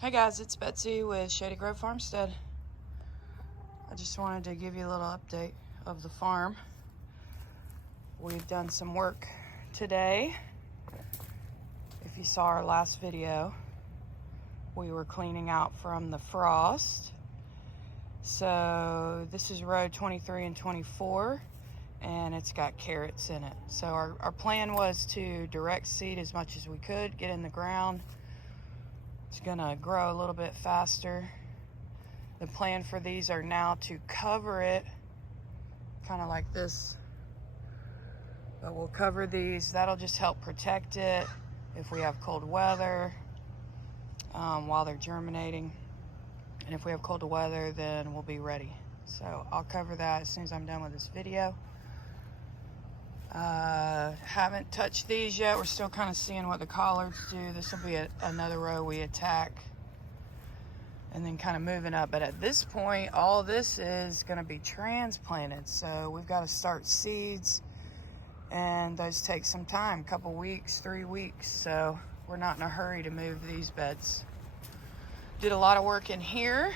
Hey guys, it's Betsy with Shady Grove Farmstead. I just wanted to give you a little update of the farm. We've done some work today. If you saw our last video, we were cleaning out from the frost. So this is row 23 and 24, and it's got carrots in it. So our plan was to direct seed as much as we could, get in the ground. It's gonna grow a little bit faster. The plan for these are now to cover it, kind of like this. But we'll cover these. That'll just help protect it if we have cold weather while they're germinating. And if we have cold weather, then we'll be ready. So I'll cover that as soon as I'm done with this video. Haven't touched these yet. We're still kind of seeing what the collards do. This will be another row we attack and then kind of moving up. But at this point, all this is going to be transplanted. So we've got to start seeds, and those take some time, a couple weeks, 3 weeks. So we're not in a hurry to move these beds. Did a lot of work in here.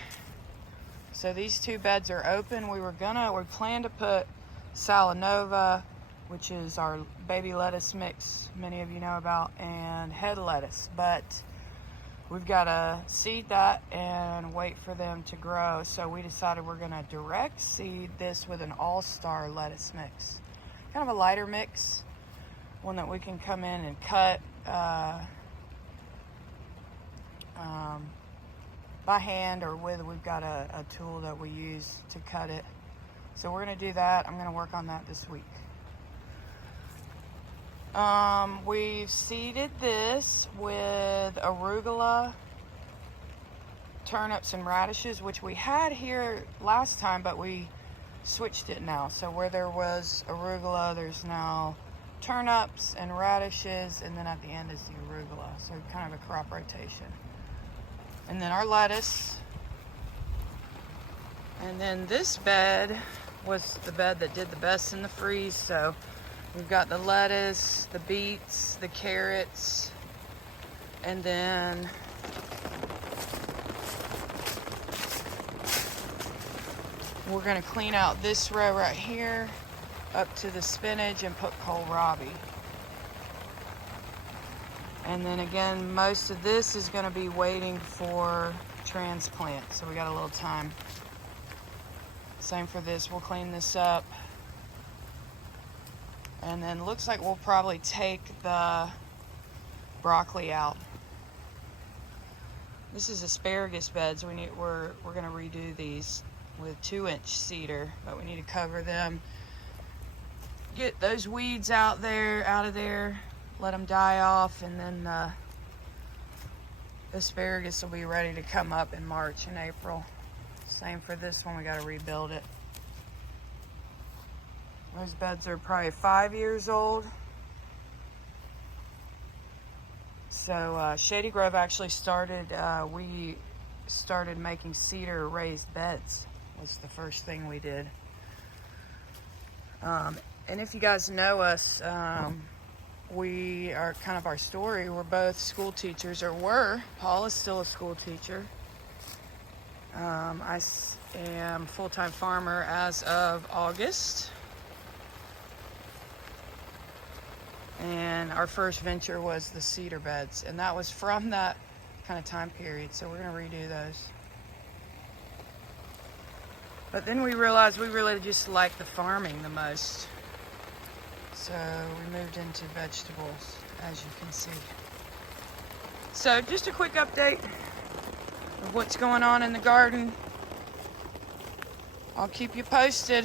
So these two beds are open. We planned to put Salanova, which is our baby lettuce mix many of you know about, and head lettuce, but we've got to seed that and wait for them to grow. So we decided we're going to direct seed this with an all-star lettuce mix, kind of a lighter mix, one that we can come in and cut by hand or we've got a tool that we use to cut it. So we're going to do that. I'm going to work on that this week. We've seeded this with arugula, turnips, and radishes, which we had here last time, but we switched it now. So where there was arugula, there's now turnips and radishes, and then at the end is the arugula. So kind of a crop rotation. And then our lettuce. And then this bed was the bed that did the best in the freeze. So we've got the lettuce, the beets, the carrots, and then we're going to clean out this row right here up to the spinach and put kohlrabi. And then again, most of this is going to be waiting for transplant, so we got a little time. Same for this. We'll clean this up. And then looks like we'll probably take the broccoli out. This is asparagus beds. We're going to redo these with 2-inch cedar, but we need to cover them. Get those weeds out of there, let them die off, and then the asparagus will be ready to come up in March and April. Same for this one. We got to rebuild it. Those beds are probably 5 years old. So Shady Grove actually we started making cedar raised beds, was the first thing we did. And if you guys know us, we are kind of our story. We're both school teachers, or were. Paul is still a school teacher. I am full-time farmer as of August. And our first venture was the cedar beds, and that was from that kind of time period. So we're going to redo those. But then we realized we really just like the farming the most. So we moved into vegetables, as you can see. So just a quick update of what's going on in the garden. I'll keep you posted.